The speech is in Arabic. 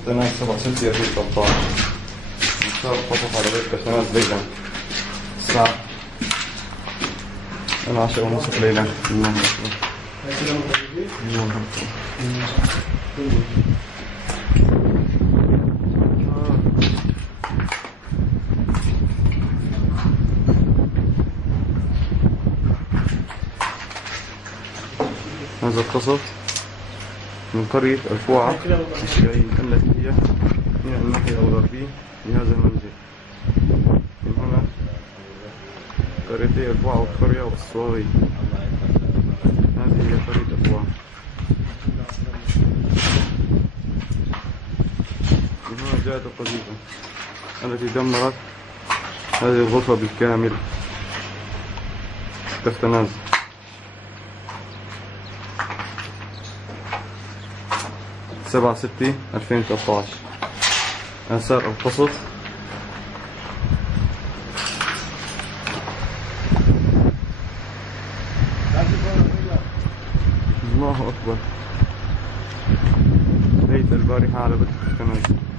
تفتناز 7/6/2013. مسار الخطف على بيت تفتناز ليلا الساعة 10:30 ليلا. الله أكبر. الله أكبر. هذا القصف من قرية الفوعة الشيعية التي هي من الناحية الغربية لهذا المنزل. من هنا قريتي الفوعة والقرية والصواغي. هذه هي قرية الفوعة. من هنا جاءت القذيفة التي دمرت هذه الغرفة بالكامل. تفتناز 7/6/2013. آثار القصف. الله أكبر. ليت البارحة على بيت تفتناز.